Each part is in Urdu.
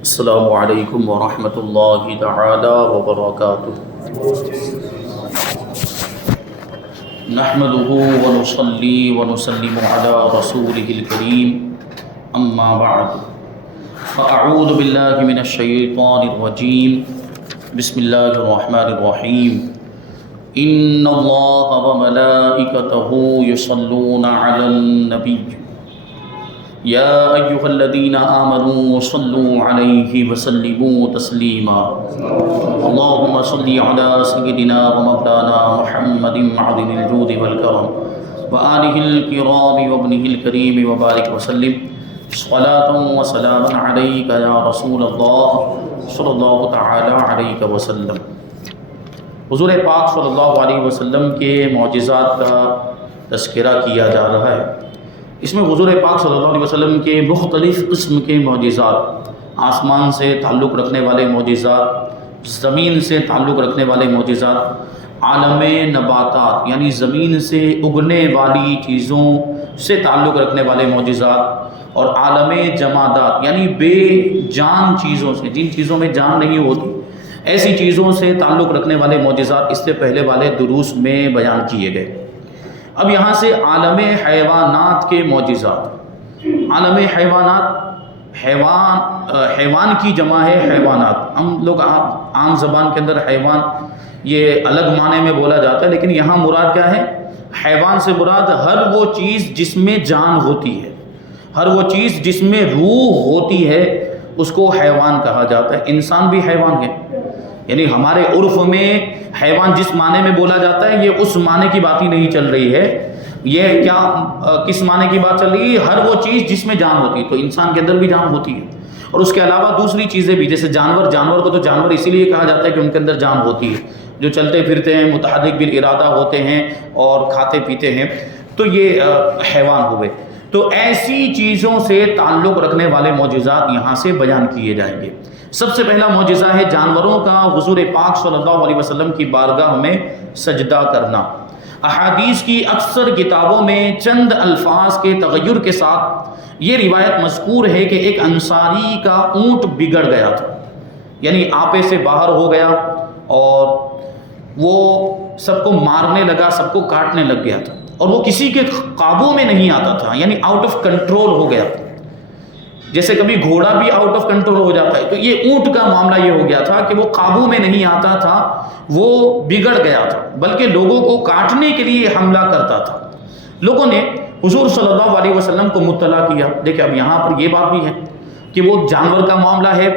السلام علیکم ورحمۃ اللہ تعالی وبرکاتہ۔ نحمده ونصلی ونسلم علی رسولہ الکریم، اما بعد فاعوذ باللہ من الشیطان الرجیم، بسم اللہ الرحمن الرحیم۔ ان اللہ وملائکتہ یصلون علی النبی یا ایہا الذین آمنوا صلوا علیہ وسلموا تسلیما۔ اللہم صل علی سیدنا ومولانا محمد معدن الجود والکرم وآلہ الکرام وابنہ الکریم وبارک وسلم صلاۃ وسلاما علیک یا رسول اللہ صلی اللہ تعالی علیہ وسلم۔ حضور پاک صلی اللہ علیہ وسلم کے معجزات کا تذکرہ کیا جا رہا ہے۔ اس میں حضور پاک صلی اللہ علیہ وسلم کے مختلف قسم کے معجزات، آسمان سے تعلق رکھنے والے معجزات، زمین سے تعلق رکھنے والے معجزات، عالم نباتات یعنی زمین سے اگنے والی چیزوں سے تعلق رکھنے والے معجزات، اور عالم جمادات یعنی بے جان چیزوں سے، جن چیزوں میں جان نہیں ہوتی، ایسی چیزوں سے تعلق رکھنے والے معجزات اس سے پہلے والے دروس میں بیان کیے گئے۔ اب یہاں سے عالم حیوانات کے معجزات۔ عالم حیوانات، حیوان کی جمع ہے حیوانات۔ ہم لوگ عام زبان کے اندر حیوان یہ الگ معنی میں بولا جاتا ہے، لیکن یہاں مراد کیا ہے؟ حیوان سے مراد ہر وہ چیز جس میں جان ہوتی ہے، ہر وہ چیز جس میں روح ہوتی ہے اس کو حیوان کہا جاتا ہے۔ انسان بھی حیوان ہے، یعنی ہمارے عرف میں حیوان جس معنی میں بولا جاتا ہے یہ اس معنی کی بات ہی نہیں چل رہی ہے۔ یہ کس معنی کی بات چل رہی ہے؟ ہر وہ چیز جس میں جان ہوتی ہے، تو انسان کے اندر بھی جان ہوتی ہے، اور اس کے علاوہ دوسری چیزیں بھی، جیسے جانور کو تو جانور اسی لیے کہا جاتا ہے کہ ان کے اندر جان ہوتی ہے، جو چلتے پھرتے ہیں، متحرک بالارادہ ہوتے ہیں اور کھاتے پیتے ہیں، تو یہ حیوان ہوئے۔ تو ایسی چیزوں سے تعلق رکھنے والے معجزات یہاں سے بیان کیے جائیں گے۔ سب سے پہلا معجزہ ہے جانوروں کا حضور پاک صلی اللہ علیہ وسلم کی بارگاہ میں سجدہ کرنا۔ احادیث کی اکثر کتابوں میں چند الفاظ کے تغیر کے ساتھ یہ روایت مذکور ہے کہ ایک انصاری کا اونٹ بگڑ گیا تھا، یعنی آپے سے باہر ہو گیا اور وہ سب کو مارنے لگا، سب کو کاٹنے لگ گیا تھا، اور وہ کسی کے قابو میں نہیں آتا تھا، یعنی آؤٹ آف کنٹرول ہو گیا تھا۔ جیسے کبھی گھوڑا بھی آؤٹ آف کنٹرول ہو جاتا ہے، تو یہ اونٹ کا معاملہ یہ ہو گیا تھا کہ وہ قابو میں نہیں آتا تھا، وہ بگڑ گیا تھا، بلکہ لوگوں کو کاٹنے کے لیے حملہ کرتا تھا۔ لوگوں نے حضور صلی اللہ علیہ وسلم کو مطلع کیا۔ دیکھیں اب یہاں پر یہ بات بھی ہے کہ وہ جانور کا معاملہ ہے،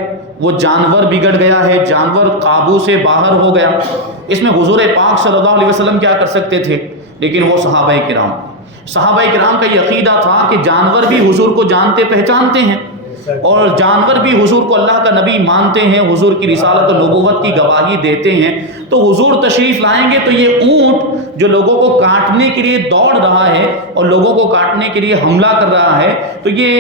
وہ جانور بگڑ گیا ہے، جانور قابو سے باہر ہو گیا۔ اس میں حضور پاک صلی اللہ علیہ وسلم کیا کر سکتے تھے؟ لیکن وہ صحابہ کرام کا یہ عقیدہ تھا کہ جانور بھی حضور کو جانتے پہچانتے ہیں، اور جانور بھی حضور کو اللہ کا نبی مانتے ہیں، حضور کی رسالت و نبوت کی گواہی دیتے ہیں۔ تو حضور تشریف لائیں گے تو یہ اونٹ جو لوگوں کو کاٹنے کے لیے دوڑ رہا ہے اور لوگوں کو کاٹنے کے لیے حملہ کر رہا ہے، تو یہ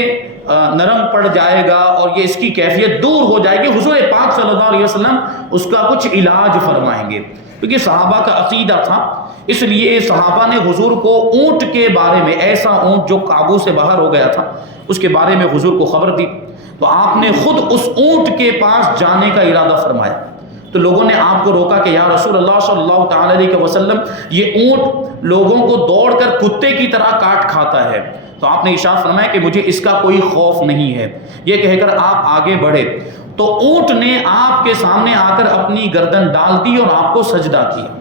نرم پڑ جائے گا اور یہ اس کی کیفیت دور ہو جائے گی۔ حضور پاک صلی اللہ علیہ وسلم اس کا کچھ علاج فرمائیں گے، کیونکہ صحابہ کا عقیدہ تھا۔ اس لیے صحابہ نے حضور کو اونٹ کے بارے میں، ایسا اونٹ جو قابو سے باہر ہو گیا تھا، اس کے بارے میں حضور کو خبر دی، تو آپ نے خود اس اونٹ کے پاس جانے کا ارادہ فرمایا۔ تو لوگوں نے آپ کو روکا کہ یا رسول اللہ صلی اللہ تعالی علیہ وسلم، یہ اونٹ لوگوں کو دوڑ کر کتے کی طرح کاٹ کھاتا ہے۔ تو آپ نے ارشاد فرمایا کہ مجھے اس کا کوئی خوف نہیں ہے۔ یہ کہہ کر آپ آگے بڑھے تو اونٹ نے آپ کے سامنے آ کر اپنی گردن ڈال دی اور آپ کو سجدہ کیا۔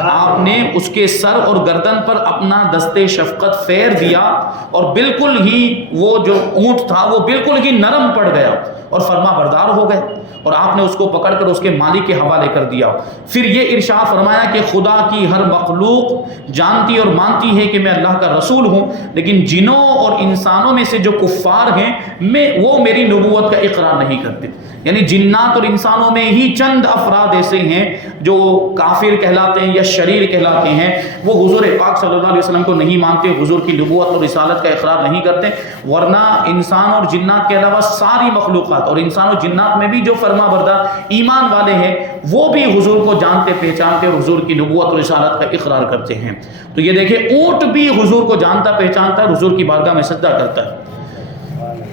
آپ نے اس کے سر اور گردن پر اپنا دست شفقت پھیر دیا، اور بالکل ہی وہ جو اونٹ تھا وہ بالکل ہی نرم پڑ گیا اور فرما بردار ہو گئے، اور آپ نے اس کو پکڑ کر اس کے مالک کے حوالے کر دیا۔ پھر یہ ارشاد فرمایا کہ خدا کی ہر مخلوق جانتی اور مانتی ہے کہ میں اللہ کا رسول ہوں، لیکن جنوں اور انسانوں میں سے جو کفار ہیں وہ میری نبوت کا اقرار نہیں کرتے۔ یعنی جنات اور انسانوں میں ہی چند افراد ایسے ہیں جو کافر کہلاتے ہیں یا شریر کہلاتے ہیں، وہ حضور پاک صلی اللہ علیہ وسلم کو نہیں مانتے، حضور کی نبوت اور رسالت کا اقرار نہیں کرتے، ورنہ انسان اور جنات کے علاوہ ساری مخلوقات، اور انسان اور جنات میں بھی جو فرما بردار ایمان والے ہیں وہ بھی حضور کو جانتے پہچانتے اور حضور کی نبوت اور رسالت کا اقرار کرتے ہیں۔ تو یہ دیکھیں اونٹ بھی حضور کو جانتا پہچانتا ہے، حضور کی بارگاہ میں سجدہ کرتا ہے۔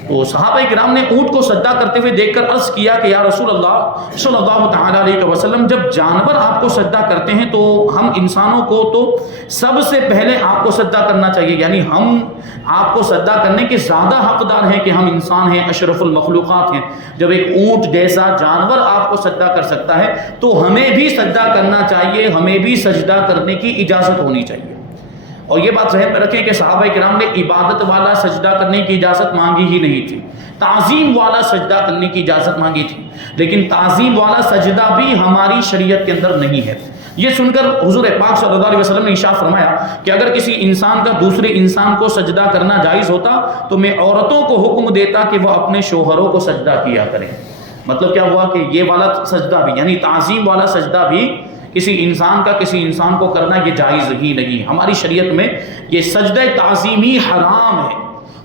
تو صحابہ کرام نے اونٹ کو سجدہ کرتے ہوئے دیکھ کر عرض کیا کہ یا رسول اللہ صلی اللہ تعالیٰ علیہ وسلم، جب جانور آپ کو سجدہ کرتے ہیں تو ہم انسانوں کو تو سب سے پہلے آپ کو سجدہ کرنا چاہیے، یعنی ہم آپ کو سجدہ کرنے کے زیادہ حقدار ہیں کہ ہم انسان ہیں، اشرف المخلوقات ہیں۔ جب ایک اونٹ جیسا جانور آپ کو سجدہ کر سکتا ہے تو ہمیں بھی سجدہ کرنا چاہیے، ہمیں بھی سجدہ کرنے کی اجازت ہونی چاہیے۔ اور یہ بات ذہن میں رکھیں کہ صحابہ کرام نے عبادت والا سجدہ کرنے کی اجازت مانگی ہی نہیں تھی، تعظیم والا سجدہ کرنے کی اجازت مانگی تھی، لیکن تعظیم والا سجدہ بھی ہماری شریعت کے اندر نہیں ہے۔ یہ سن کر حضور پاک صلی اللہ علیہ وسلم نے ارشاد فرمایا کہ اگر کسی انسان کا دوسرے انسان کو سجدہ کرنا جائز ہوتا تو میں عورتوں کو حکم دیتا کہ وہ اپنے شوہروں کو سجدہ کیا کریں۔ مطلب کیا ہوا کہ یہ والا سجدہ بھی، یعنی تعظیم والا سجدہ بھی کسی انسان کا کسی انسان کو کرنا یہ جائز ہی نہیں۔ ہماری شریعت میں یہ سجدہ تعظیمی حرام ہے،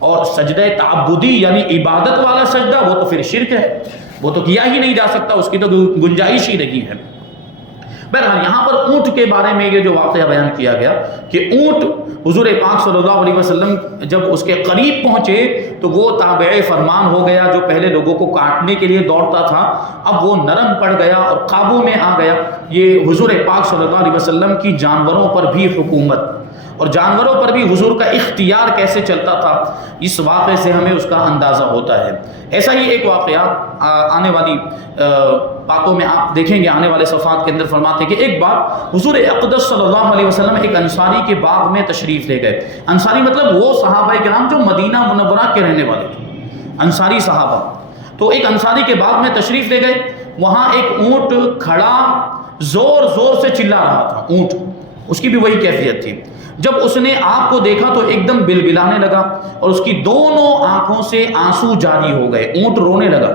اور سجدہ تعبدی یعنی عبادت والا سجدہ وہ تو پھر شرک ہے، وہ تو کیا ہی نہیں جا سکتا، اس کی تو گنجائش ہی نہیں ہے۔ بہرحال یہاں پر اونٹ کے بارے میں یہ جو واقعہ بیان کیا گیا کہ اونٹ حضور پاک صلی اللہ علیہ وسلم جب اس کے قریب پہنچے تو وہ تابع فرمان ہو گیا، جو پہلے لوگوں کو کاٹنے کے لیے دوڑتا تھا اب وہ نرم پڑ گیا اور قابو میں آ گیا۔ یہ حضور پاک صلی اللہ علیہ وسلم کی جانوروں پر بھی حکومت اور جانوروں پر بھی حضور کا اختیار کیسے چلتا تھا، اس واقعے سے ہمیں اس کا اندازہ ہوتا ہے۔ ایسا ہی ایک واقعہ آنے والی باتوں میں آپ دیکھیں گے، آنے والے صفحات کے اندر فرماتے ہیں کہ ایک بار حضور اقدس صلی اللہ علیہ وسلم ایک انصاری کے باغ میں تشریف لے گئے۔ انصاری مطلب وہ صحابہ کرام جو مدینہ منورہ کے رہنے والے تھے، انصاری صحابہ۔ تو ایک انصاری کے باغ میں تشریف لے گئے، وہاں ایک اونٹ کھڑا زور زور سے چلا رہا تھا، اونٹ اس کی بھی وہی کیفیت تھی۔ جب اس نے آپ کو دیکھا تو ایک دم بلبلانے لگا اور اس کی دونوں آنکھوں سے آنسو جاری ہو گئے، اونٹ رونے لگا۔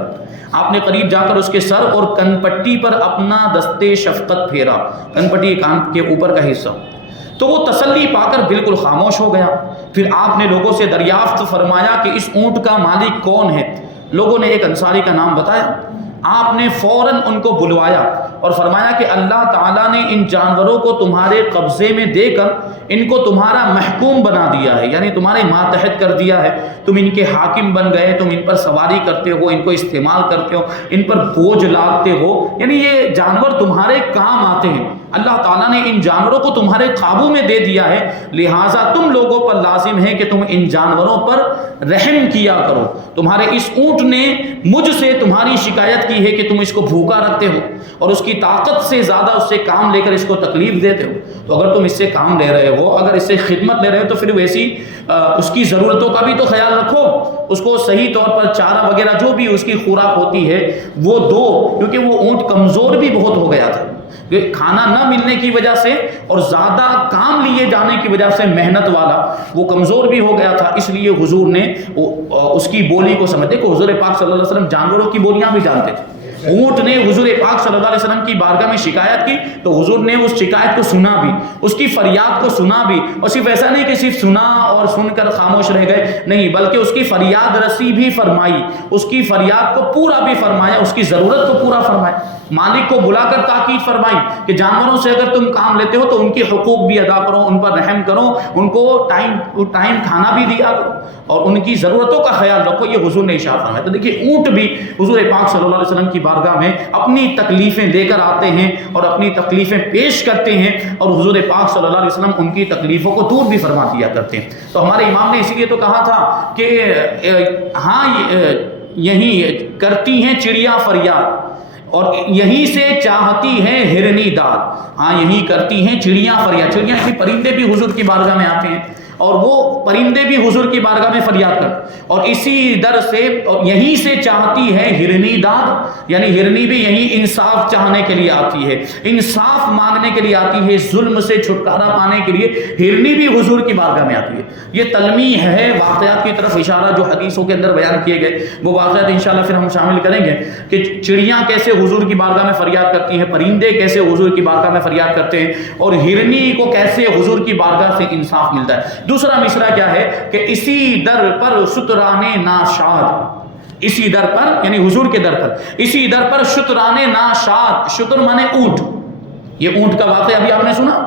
آپ نے قریب جا کر اس کے سر اور کن پٹی پر اپنا دستے شفقت پھیرا، کن پٹی کان کے اوپر کا حصہ، تو وہ تسلی پا کر بالکل خاموش ہو گیا۔ پھر آپ نے لوگوں سے دریافت فرمایا کہ اس اونٹ کا مالک کون ہے؟ لوگوں نے ایک انصاری کا نام بتایا۔ آپ نے فوراً ان کو بلوایا اور فرمایا کہ اللہ تعالیٰ نے ان جانوروں کو تمہارے قبضے میں دے کر ان کو تمہارا محکوم بنا دیا ہے، یعنی تمہارے ماتحت کر دیا ہے، تم ان کے حاکم بن گئے، تم ان پر سواری کرتے ہو، ان کو استعمال کرتے ہو، ان پر بوجھ لادتے ہو، یعنی یہ جانور تمہارے کام آتے ہیں۔ اللہ تعالیٰ نے ان جانوروں کو تمہارے قابو میں دے دیا ہے، لہٰذا تم لوگوں پر لازم ہے کہ تم ان جانوروں پر رحم کیا کرو۔ تمہارے اس اونٹ نے مجھ سے تمہاری شکایت کی ہے کہ تم اس کو بھوکا رکھتے ہو اور اس کی طاقت سے زیادہ اس سے کام لے کر اس کو تکلیف دیتے ہو، تو اگر تم اس سے کام لے رہے ہو، اگر اس سے خدمت لے رہے ہو تو پھر ویسی اس کی ضرورتوں کا بھی تو خیال رکھو، اس کو صحیح طور پر چارہ وغیرہ جو بھی اس کی خوراک ہوتی ہے وہ دو، کیونکہ وہ اونٹ کمزور بھی بہت ہو گیا تھا، کھانا نہ ملنے کی وجہ سے اور زیادہ کام لیے جانے کی وجہ سے محنت والا وہ کمزور بھی ہو گیا تھا۔ اس لیے حضور نے اس کی بولی کو سمجھتے کہ حضور پاک صلی اللہ علیہ وسلم جانوروں کی بولیاں بھی جانتے تھے۔ اونٹ نے حضور پاک صلی اللہ علیہ وسلم کی بارگاہ میں شکایت کی تو حضور نے اس شکایت کو سنا بھی، اس کی فریاد کو سنا بھی، اور صرف ایسا نہیں کہ صرف سنا اور سن کر خاموش رہ گئے، نہیں، بلکہ اس کی فریاد رسی بھی فرمائی، اس کی فریاد کو پورا بھی فرمایا، اس کی ضرورت کو پورا فرمایا۔ مالک کو بلا کر تاکید فرمائی کہ جانوروں سے اگر تم کام لیتے ہو تو ان کے حقوق بھی ادا کرو، ان پر رحم کرو، ان کو ٹائم کھانا بھی دیا کرو اور ان کی ضرورتوں کا خیال رکھو، یہ حضور نے ارشاد فرمایا۔ تو دیکھیے اونٹ بھی حضور پاک صلی اللہ علیہ وسلم کی بارگاہ میں اپنی تکلیفیں لے کر آتے ہیں اور اپنی تکلیفیں پیش کرتے ہیں، اور حضور پاک صلی اللہ علیہ وسلم ان کی تکلیفوں کو دور بھی فرما دیا کرتے ہیں۔ تو ہمارے امام نے اسی لیے تو کہا تھا کہ ہاں یہی کرتی ہیں چڑیا فریاد اور یہیں سے چاہتی ہے ہرنی داد، ہاں یہی کرتی ہیں چڑیاں فریاد۔ چڑیاں کی پرندے بھی حضور کی بارگاہ میں آتے ہیں اور وہ پرندے بھی حضور کی بارگاہ میں فریاد کرتے، اور اسی در سے یہیں سے چاہتی ہے ہرنی داد، یعنی ہرنی بھی یہیں انصاف چاہنے کے لیے آتی ہے، انصاف مانگنے کے لیے آتی ہے، ظلم سے چھٹکارا پانے کے لیے ہرنی بھی حضور کی بارگاہ میں آتی ہے۔ یہ تلمیح ہے واقعات کی طرف اشارہ جو حدیثوں کے اندر بیان کیے گئے، وہ واقعات انشاءاللہ پھر ہم شامل کریں گے کہ چڑیاں کیسے حضور کی بارگاہ میں فریاد کرتی ہیں، پرندے کیسے حضور کی بارگاہ میں فریاد کرتے ہیں، اور ہرنی کو کیسے حضور کی بارگاہ سے انصاف ملتا ہے۔ دوسرا مصرع کیا ہے کہ اسی در پر شترانے ناشاد، اسی در پر یعنی حضور کے در پر، اسی در پر شترانے ناشاد، شتر مانے اونٹ، یہ اونٹ کا واقعہ ابھی آپ نے سنا،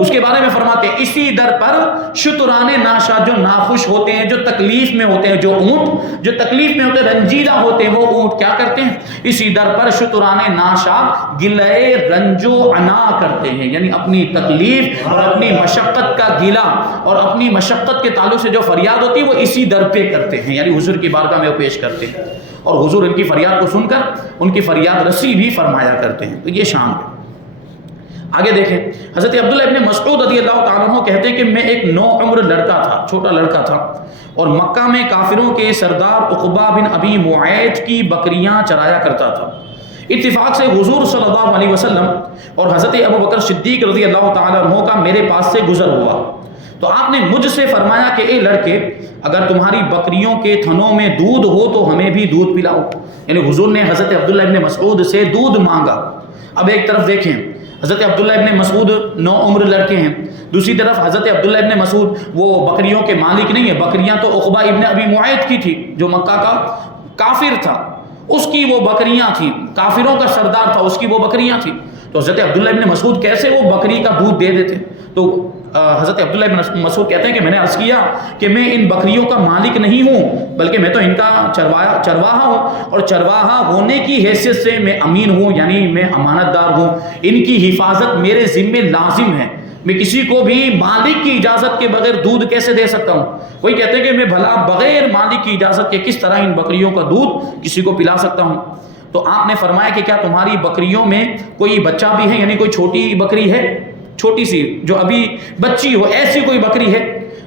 اس کے بارے میں فرماتے ہیں اسی در پر شتران ناشاد جو ناخوش ہوتے ہیں، جو تکلیف میں ہوتے ہیں، جو اونٹ جو تکلیف میں ہوتے ہیں، رنجیدہ ہوتے ہیں، وہ اونٹ کیا کرتے ہیں؟ اسی در پر شتران ناشاد گلے رنج و عنا کرتے ہیں، یعنی اپنی تکلیف اور اپنی مشقت کا گلا اور اپنی مشقت کے تعلق سے جو فریاد ہوتی ہے وہ اسی در پہ کرتے ہیں، یعنی حضور کی بارگاہ میں وہ پیش کرتے ہیں، اور حضور ان کی فریاد کو سن کر ان کی فریاد رسی بھی فرمایا کرتے ہیں۔ تو یہ شان ہے۔ آگے دیکھیں، حضرت عبداللہ ابن مسعود رضی اللہ تعالیٰ عنہ کہتے ہیں کہ میں ایک نوعمر لڑکا تھا، چھوٹا لڑکا تھا، اور مکہ میں کافروں کے سردار عقبہ بن ابی معیط کی بکریاں چرایا کرتا تھا۔ اتفاق سے حضور صلی اللہ علیہ وسلم اور حضرت ابو بکر صدیق رضی اللہ تعالیٰ عنہ کا میرے پاس سے گزر ہوا، تو آپ نے مجھ سے فرمایا کہ اے لڑکے، اگر تمہاری بکریوں کے تھنوں میں دودھ ہو تو ہمیں بھی دودھ پلاؤ، یعنی حضور نے حضرت عبداللہ ابن مسعود سے دودھ مانگا۔ اب ایک طرف دیکھیں، حضرت عبداللہ ابن مسعود نوعمر لڑکے ہیں، دوسری طرف حضرت عبداللہ ابن مسعود وہ بکریوں کے مالک نہیں ہے، بکریاں تو عقبہ ابن ابی معیط کی تھی جو مکہ کا کافر تھا، اس کی وہ بکریاں تھیں، کافروں کا سردار تھا، اس کی وہ بکریاں تھیں۔ تو حضرت عبداللہ ابن مسعود کیسے وہ بکری کا دودھ دے دیتے؟ تو حضرت عبداللہ ابن مسعود کہتے ہیں کہ میں نے عرض کیا کہ میں ان بکریوں کا مالک نہیں ہوں، بلکہ میں تو ان کا چرواہا ہوں، اور چرواہا ہونے کی حیثیت سے میں امین ہوں، یعنی میں امانت دار ہوں، ان کی حفاظت میرے ذمے لازم ہے، میں کسی کو بھی مالک کی اجازت کے بغیر دودھ کیسے دے سکتا ہوں؟ کوئی کہتے ہیں کہ میں بھلا بغیر مالک کی اجازت کے کس طرح ان بکریوں کا دودھ کسی کو پلا سکتا ہوں؟ تو آپ نے فرمایا کہ کیا تمہاری بکریوں میں کوئی بچہ بھی ہے، یعنی کوئی چھوٹی بکری ہے، چھوٹی سی جو ابھی بچی ہو، ایسی کوئی بکری ہے؟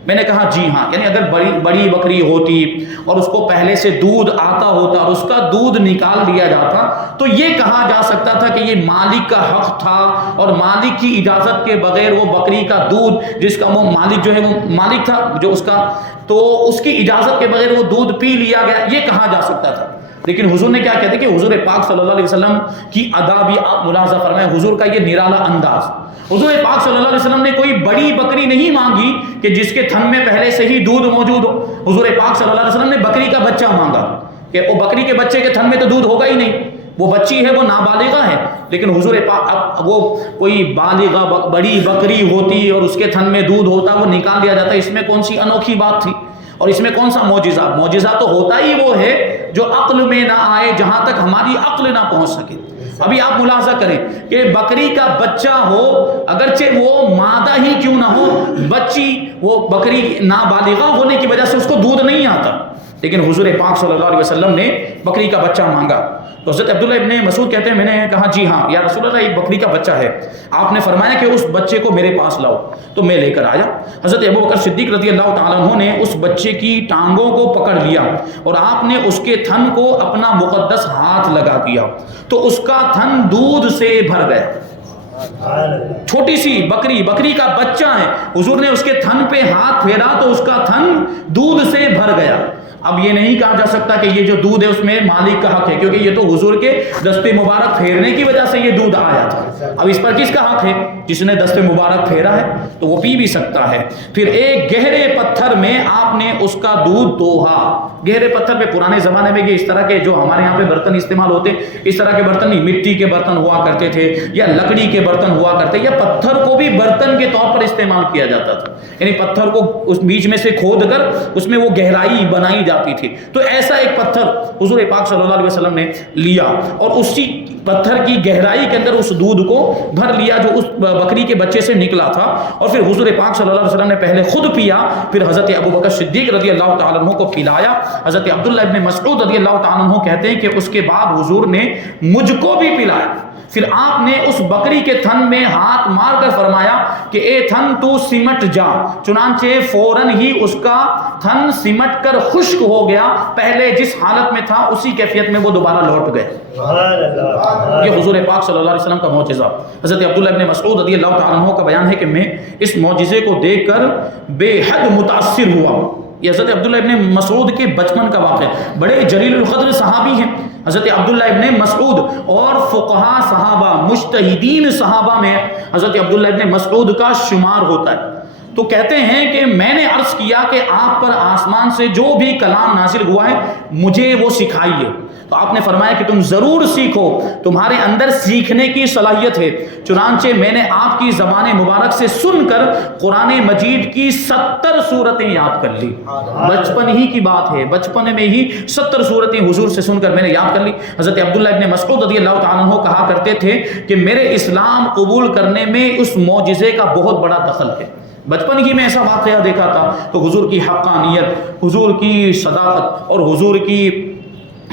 میں نے کہا جی ہاں، یعنی اگر بڑی بکری ہوتی اور اس کو پہلے سے دودھ آتا ہوتا اور اس کا دودھ نکال دیا جاتا تو یہ کہا جا سکتا تھا کہ یہ مالک کا حق تھا، اور مالک کی اجازت کے بغیر وہ بکری کا دودھ، جس کا وہ مالک جو ہے وہ مالک تھا جو اس کا، تو اس کی اجازت کے بغیر وہ دودھ پی لیا گیا، یہ کہا جا سکتا تھا۔ لیکن حضور نے کیا کہتے کہ حضور پاک صلی اللہ علیہ وسلم کی ادا بھی آپ ملاحظہ فرمائیں، حضور کا یہ نرالا انداز۔ حضور پاک صلی اللہ علیہ وسلم نے کوئی بڑی بکری نہیں مانگی کہ جس کے تھن میں پہلے سے ہی دودھ موجود ہو، حضور پاک صلی اللہ علیہ وسلم نے بکری کا بچہ مانگا کہ وہ بکری کے بچے کے تھن میں تو دودھ ہوگا ہی نہیں، وہ بچی ہے، وہ نابالغہ ہے، لیکن حضور پاک اب وہ کوئی بالغہ بڑی بکری ہوتی اور اس کے تھن میں دودھ ہوتا، وہ نکال دیا جاتا، اس میں کون سی انوکھی بات تھی؟ اور اس میں کون سا معجزہ؟ معجزہ تو ہوتا ہی وہ ہے جو عقل میں نہ آئے، جہاں تک ہماری عقل نہ پہنچ سکے۔ ابھی آپ ملاحظہ کریں کہ بکری کا بچہ ہو، اگرچہ وہ مادہ ہی کیوں نہ ہو، بچی وہ بکری نابالغہ ہونے کی وجہ سے اس کو دودھ نہیں آتا، لیکن حضور پاک صلی اللہ علیہ وسلم نے بکری کا بچہ مانگا۔ تو حضرت عبداللہ ابن مسعود کہتے ہیں میں نے کہا جی ہاں یا رسول اللہ، ایک بکری کا بچہ ہے، آپ نے فرمایا کہ اس بچے کو میرے پاس لاؤ، تو میں لے کر آیا۔ حضرت ابو بکر صدیق رضی اللہ تعالیٰ عنہ نے اس بچے کی ٹانگوں کو پکڑ لیا اور آپ نے اس کے تھن کو اپنا مقدس ہاتھ لگا دیا، تو اس کا تھن دودھ سے بھر گیا۔ چھوٹی سی بکری کا بچہ ہے، حضور نے اس کے تھن پہ ہاتھ پھیرا تو اس کا تھن دودھ سے بھر گیا۔ اب یہ نہیں کہا جا سکتا کہ یہ جو دودھ ہے اس میں مالک کا حق ہے، کیونکہ یہ تو حضور کے دست مبارک پھیرنے کی وجہ سے یہ دودھ آیا تھا۔ اب اس پر کس کا حق ہے؟ جس نے دست مبارک پھیرا ہے تو وہ پی بھی سکتا ہے۔ پھر ایک گہرے پتھر میں آپ نے اس کا دودھ دوہا۔ گہرے پتھر پہ پرانے زمانے میں یہ اس طرح کے جو ہمارے یہاں پہ برتن استعمال ہوتے، اس طرح کے برتن نہیں، مٹی کے برتن ہوا کرتے تھے یا لکڑی کے برتن ہوا کرتے، یا پتھر کو بھی برتن کے طور پر استعمال کیا جاتا تھا، یعنی پتھر کو اس بیچ میں سے کھود کر اس میں وہ گہرائی بنائی جاتی تھی۔ تو ایسا ایک پتھر حضور پاک صلی اللہ علیہ وسلم نے لیا اور اسی پتھر کی گہرائی کے اندر اس دودھ کو بھر لیا جو اس بکری کے بچے سے نکلا تھا، اور پھر حضور پاک صلی اللہ علیہ وسلم نے پہلے خود پیا، پھر حضرت ابو بکر صدیق رضی اللہ تعالیٰ عنہ کو پلایا۔ حضرت عبداللہ ابن مسعود رضی اللہ تعالیٰ عنہ کہتے ہیں کہ اس کے بعد حضور نے مجھ کو بھی پلایا۔ پھر آپ نے اس بکری کے تھن میں ہاتھ مار کر فرمایا کہ اے تھن تو سمٹ جا، چنانچہ فوراً ہی اس کا تھن سمٹ کر خشک ہو گیا، پہلے جس حالت میں تھا اسی کیفیت میں وہ دوبارہ لوٹ گئے۔ یہ حضور پاک صلی اللہ علیہ وسلم کا معجزہ۔ حضرت عبداللہ ابن مسعود رضی اللہ تعالیٰ عنہ کا بیان ہے کہ میں اس معجزے کو دیکھ کر بے حد متاثر ہوا۔ یہ حضرت عبداللہ ابن مسعود کے بچپن کا واقعہ ہے، بڑے جلیل القدر صحابی ہیں حضرت عبداللہ ابن مسعود، اور فقہا صحابہ مجتہدین صحابہ میں حضرت عبداللہ ابن مسعود کا شمار ہوتا ہے۔ تو کہتے ہیں کہ میں نے عرض کیا کہ آپ پر آسمان سے جو بھی کلام نازل ہوا ہے مجھے وہ سکھائیے۔ تو آپ نے فرمایا کہ تم ضرور سیکھو، تمہارے اندر سیکھنے کی صلاحیت ہے۔ چنانچہ میں نے آپ کی زبان مبارک سے سن کر قرآن مجید کی 70 صورتیں یاد کر لی۔ بچپن ہی کی بات ہے، بچپن میں ہی 70 صورتیں حضور سے سن کر میں نے یاد کر لی۔ حضرت عبداللہ ابن مسعود رضی اللہ تعالیٰ عنہ کہا کرتے تھے کہ میرے اسلام قبول کرنے میں اس معجزے کا بہت بڑا دخل ہے۔ بچپن ہی میں ایسا واقعہ دیکھا تھا تو حضور کی حقانیت، حضور کی صداقت اور حضور کی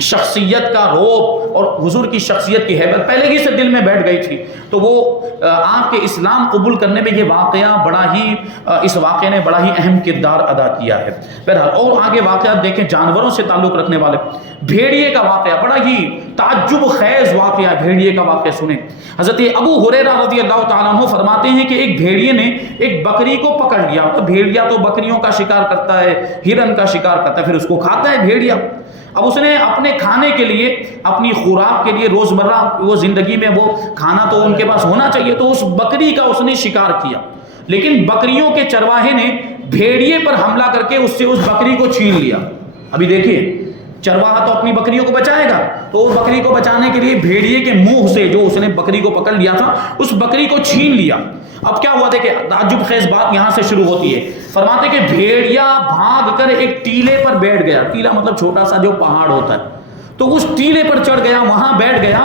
شخصیت کا روب اور حضور کی شخصیت کی ہیبت پہلے ہی سے دل میں بیٹھ گئی تھی۔ تو وہ آپ کے اسلام قبول کرنے میں یہ واقعہ اس واقعے نے بڑا ہی اہم کردار ادا کیا ہے۔ بہرحال اور آگے واقعات دیکھیں جانوروں سے تعلق رکھنے والے۔ بھیڑیے کا واقعہ بڑا ہی تعجب خیز واقعہ، بھیڑیے کا واقعہ سنیں۔ حضرت ابو ہریرہ رضی اللہ تعالیٰ عنہ فرماتے ہیں کہ ایک بھیڑیے نے ایک بکری کو پکڑ لیا۔ تو بھیڑیا تو بکریوں کا شکار کرتا ہے، ہرن کا شکار کرتا ہے، پھر اس کو کھاتا ہے بھیڑیا۔ اب اس نے اپنے کھانے کے لیے، اپنی خوراک کے لیے، روزمرہ وہ زندگی میں وہ کھانا تو ان کے پاس ہونا چاہیے، تو اس بکری کا اس نے شکار کیا۔ لیکن بکریوں کے چرواہے نے بھیڑیے پر حملہ کر کے اس سے اس بکری کو چھین لیا۔ ابھی دیکھیے چرواہا تو اپنی بکریوں کو بچائے گا، تو اس بکری کو بچانے کے لیے بھیڑیے کے منہ سے جو اس نے بکری کو پکڑ لیا تھا اس بکری کو چھین لیا۔ اب کیا ہوا دیکھیں، تعجب خیز بات یہاں سے شروع ہوتی ہے۔ فرماتے کہ بھیڑیا بھاگ کر ایک ٹیلے پر بیٹھ گیا۔ ٹیلا مطلب چھوٹا سا جو پہاڑ ہوتا ہے، تو اس ٹیلے پر چڑھ گیا، وہاں بیٹھ گیا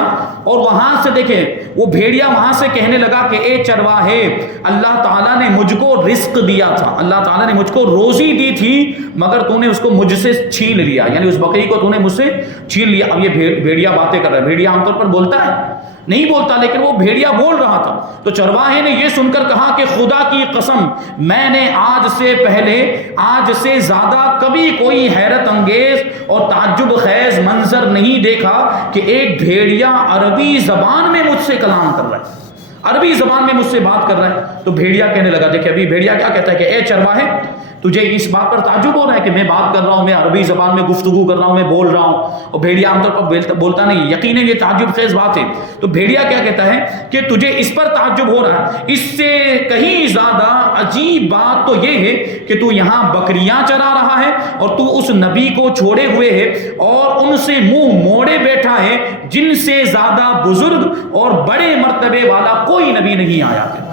اور وہاں سے دیکھیں وہ بھیڑیا وہاں سے کہنے لگا کہ اے چرواہے، اللہ تعالیٰ نے مجھ کو رزق دیا تھا، اللہ تعالیٰ نے مجھ کو روزی دی تھی، مگر تو نے اس کو مجھ سے چھین لیا، یعنی اس بکری کو تو نے مجھ سے چھین لیا۔ اب یہ بھیڑیا باتیں کر رہا ہے۔ بھیڑیا عام طور پر بولتا ہے نہیں بولتا، لیکن وہ بھیڑیا بول رہا تھا۔ تو چرواہے نے یہ سن کر کہا کہ خدا کی قسم، میں نے آج سے پہلے، آج سے زیادہ کبھی کوئی حیرت انگیز اور تعجب خیز منظر نہیں دیکھا کہ ایک بھیڑیا عربی زبان میں مجھ سے کلام کر رہا ہے، عربی زبان میں مجھ سے بات کر رہا ہے۔ تو بھیڑیا کہنے لگا، دیکھیں ابھی بھیڑیا کیا کہتا ہے کہ اے چرواہے، تجھے اس بات پر تعجب ہو رہا ہے کہ میں بات کر رہا ہوں، میں عربی زبان میں گفتگو کر رہا ہوں، میں بول رہا ہوں۔ اور بھیڑیا عام طور پر بولتا نہیں، یقیناً یہ تعجب خیز بات ہے۔ تو بھیڑیا کیا کہتا ہے کہ تجھے اس پر تعجب ہو رہا ہے، اس سے کہیں زیادہ عجیب بات تو یہ ہے کہ تو یہاں بکریاں چرا رہا ہے اور تو اس نبی کو چھوڑے ہوئے ہے اور ان سے منہ موڑے بیٹھا ہے جن سے زیادہ بزرگ اور بڑے مرتبے والا کوئی نبی نہیں آیا ہے۔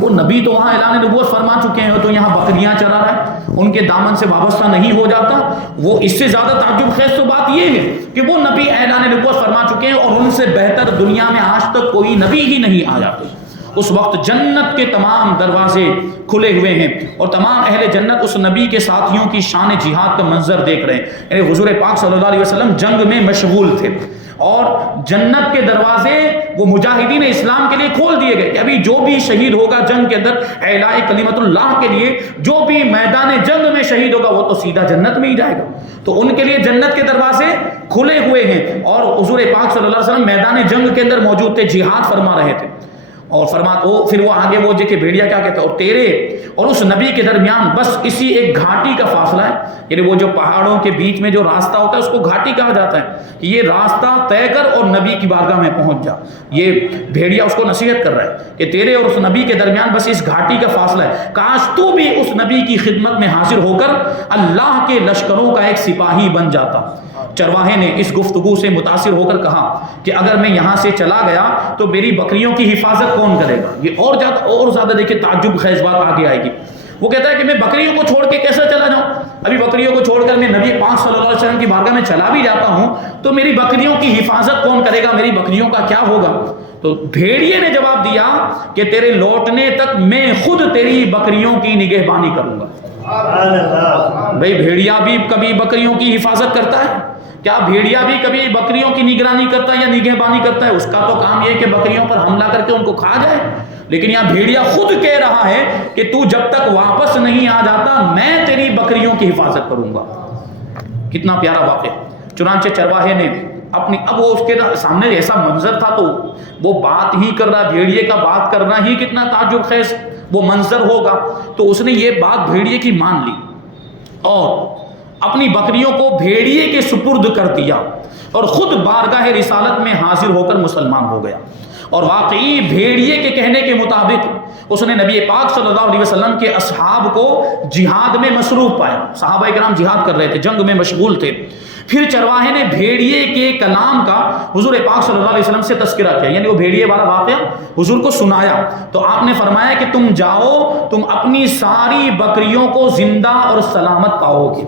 وہ نبی تو وہاں اعلان نبوت فرما چکے ہیں، تو یہاں بکریاں چرا رہا ہے، ان کے دامن سے وابستہ نہیں ہو جاتا۔ وہ اس سے زیادہ تعجب خیز تو بات یہ ہے کہ وہ نبی اعلان نبوت فرما چکے ہیں اور ان سے بہتر دنیا میں آج تک کوئی نبی ہی نہیں آیا۔ اس وقت جنت کے تمام دروازے کھلے ہوئے ہیں اور تمام اہل جنت اس نبی کے ساتھیوں کی شان جہاد کا منظر دیکھ رہے ہیں۔ یعنی حضور پاک صلی اللہ علیہ وسلم جنگ میں مشغول تھے اور جنت کے دروازے وہ مجاہدین اسلام کے لیے کھول دیے گئے کہ ابھی جو بھی شہید ہوگا جنگ کے اندر اعلاء کلمت اللہ کے لیے، جو بھی میدان جنگ میں شہید ہوگا وہ تو سیدھا جنت میں ہی جائے گا۔ تو ان کے لیے جنت کے دروازے کھلے ہوئے ہیں اور حضور پاک صلی اللہ علیہ وسلم میدان جنگ کے اندر موجود تھے، جہاد فرما رہے تھے۔ اور پھر وہ آگے وہ کہ بھیڑیا کیا کہتا ہے، اور تیرے اور اس نبی کے درمیان بس اسی ایک گھاٹی کا فاصلہ ہے، یعنی وہ جو پہاڑوں کے بیچ میں جو راستہ ہوتا ہے اس کو گھاٹی کہا جاتا ہے کہ یہ راستہ طے کر اور نبی کی بارگاہ میں پہنچ جا۔ یہ بھیڑیا اس کو نصیحت کر رہا ہے کہ تیرے اور اس نبی کے درمیان بس اس گھاٹی کا فاصلہ ہے، کاش تو بھی اس نبی کی خدمت میں حاضر ہو کر اللہ کے لشکروں کا ایک سپاہی بن جاتا۔ چرواہے نے اس گفتگو سے متاثر ہو کر کہا کہ اگر میں یہاں سے چلا گیا تو میری بکریوں کی حفاظت کون کرے گا؟ یہ اور زیادہ دیکھیں تعجب خیز بات آگے آئے گی۔ وہ کہتا ہے کہ میں بکریوں کو چھوڑ کے کیسے چلا جاؤں؟ ابھی بکریوں کو چھوڑ کر میں نبی پاک صلی اللہ علیہ وسلم کی بارگاہ میں چلا بھی جاتا ہوں تو میری بکریوں کی حفاظت کون کرے گا؟ میری بکریوں کا کیا ہوگا؟ تو بھیڑیے نے جواب دیا کہ تیرے لوٹنے تک میں خود تیری بکریوں کی نگہبانی کروں گا۔ بھائی بھیڑیا بھی کبھی بکریوں کی حفاظت کرتا ہے؟ کیا بھیڑیا بھی کبھی بکریوں کی نگرانی کرتا ہے یا نگہبانی کرتا ہے؟ اس کا تو کام یہ کہ بکریوں پر حملہ کر کے ان کو کھا جائے۔ لیکن یہاں بھیڑیا خود کہہ رہا ہے کہ تو جب تک واپس نہیں آ جاتا میں تیری بکریوں کی حفاظت کروں گا۔ کتنا پیارا واقعہ۔ چنانچہ چرواہے نے اپنی، اب وہ اس کے سامنے ایسا منظر تھا تو وہ بات ہی کر رہا، بھیڑیے کا بات کرنا ہی کتنا تعجب خیز وہ منظر ہوگا، تو اس نے یہ بات بھیڑیے کی مان لی اور اپنی بکریوں کو بھیڑیے کے سپرد کر دیا اور خود بارگاہ رسالت میں حاضر ہو کر مسلمان ہو گیا۔ اور واقعی بھیڑیے کے کہنے کے مطابق اس نے نبی پاک صلی اللہ علیہ وسلم کے اصحاب کو جہاد میں مصروف پایا۔ صحابہ کرام جہاد کر رہے تھے، جنگ میں مشغول تھے، پھر چرواہے نے بھیڑیے کے کلام کا حضور پاک صلی اللہ علیہ وسلم سے تذکرہ کیا، یعنی وہ بھیڑیے والا واقعہ حضور کو سنایا، تو آپ نے فرمایا کہ تم جاؤ، تم اپنی ساری بکریوں کو زندہ اور سلامت پاؤ گے۔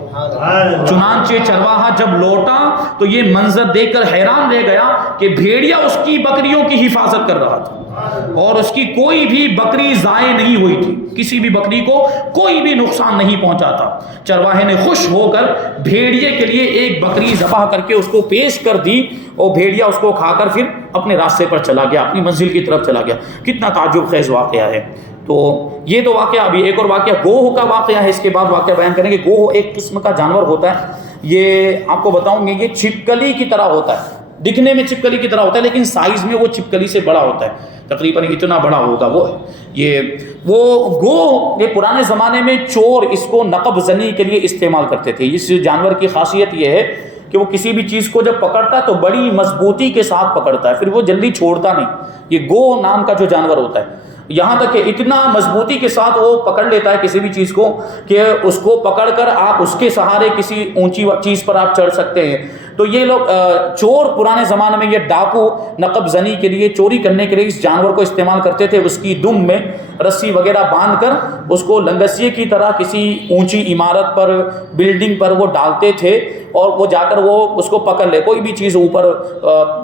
چنانچہ چرواہا جب لوٹا تو یہ منظر دیکھ کر حیران رہ گیا کہ بھیڑیا اس کی بکریوں کی حفاظت کر رہا تھا اور اس کی کوئی بھی بکری ضائع نہیں ہوئی تھی، کسی بھی بکری کو کوئی بھی نقصان نہیں پہنچا تھا۔ چرواہے نے خوش ہو کر بھیڑیے کے لیے ایک بکری ذبح کر کے اس کو پیش کر دی، اور بھیڑیا اس کو کھا کر پھر اپنے راستے پر چلا گیا، اپنی منزل کی طرف چلا گیا۔ کتنا تعجب خیز واقعہ ہے۔ تو یہ تو واقعہ، ابھی ایک اور واقعہ گوہ کا واقعہ ہے، اس کے بعد واقعہ بیان کریں گے۔ گوہ ایک قسم کا جانور ہوتا ہے، یہ آپ کو بتاؤں گے، یہ چھپکلی کی طرح ہوتا ہے، دکھنے میں چھپکلی کی طرح ہوتا ہے لیکن سائز میں وہ چھپکلی سے بڑا ہوتا ہے، تقریباً اتنا بڑا ہوگا وہ۔ وہ گوہ یہ پرانے زمانے میں چور اس کو نقب زنی کے لیے استعمال کرتے تھے۔ اس جانور کی خاصیت یہ ہے کہ وہ کسی بھی چیز کو جب پکڑتا ہے تو بڑی مضبوطی کے ساتھ پکڑتا ہے، پھر وہ جلدی چھوڑتا نہیں۔ یہ گوہ نام کا جو جانور ہوتا ہے، یہاں تک کہ اتنا مضبوطی کے ساتھ وہ پکڑ لیتا ہے کسی بھی چیز کو کہ اس کو پکڑ کر آپ اس کے سہارے کسی اونچی چیز پر آپ چڑھ سکتے ہیں۔ تو یہ لوگ چور پرانے زمانے میں، یہ ڈاکو نقب زنی کے لیے، چوری کرنے کے لیے اس جانور کو استعمال کرتے تھے۔ اس کی دم میں رسی وغیرہ باندھ کر اس کو لنگسیے کی طرح کسی اونچی عمارت پر، بلڈنگ پر وہ ڈالتے تھے، اور وہ جا کر وہ اس کو پکڑ لے، کوئی بھی چیز اوپر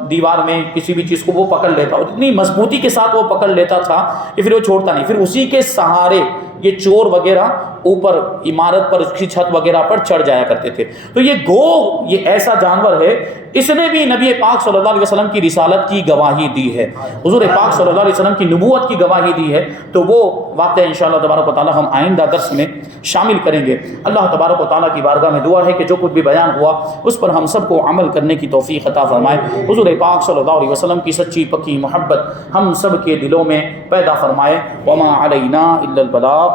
دیوار میں کسی بھی چیز کو وہ پکڑ لیتا، اور اتنی مضبوطی کے ساتھ وہ پکڑ لیتا تھا کہ پھر وہ چھوڑتا نہیں۔ پھر اسی کے سہارے یہ چور وغیرہ اوپر عمارت پر، اس کی چھت وغیرہ پر چڑھ جایا کرتے تھے۔ تو یہ گوہ یہ ایسا جانور ہے، اس نے بھی نبی پاک صلی اللہ علیہ وسلم کی رسالت کی گواہی دی ہے، حضور پاک صلی اللہ علیہ وسلم کی نبوت کی گواہی دی ہے۔ تو وہ واقعہ انشاءاللہ تبارک و تعالی ہم آئندہ درس میں شامل کریں گے۔ اللہ تبارک و تعالی کی بارگاہ میں دعا ہے کہ جو کچھ بھی بیان ہوا اس پر ہم سب کو عمل کرنے کی توفیق عطا فرمائے۔ حضور پاک صلی اللہ علیہ وسلم کی سچی پکی محبت ہم سب کے دلوں میں پیدا فرمائے۔ وما علینا الا البلاغ۔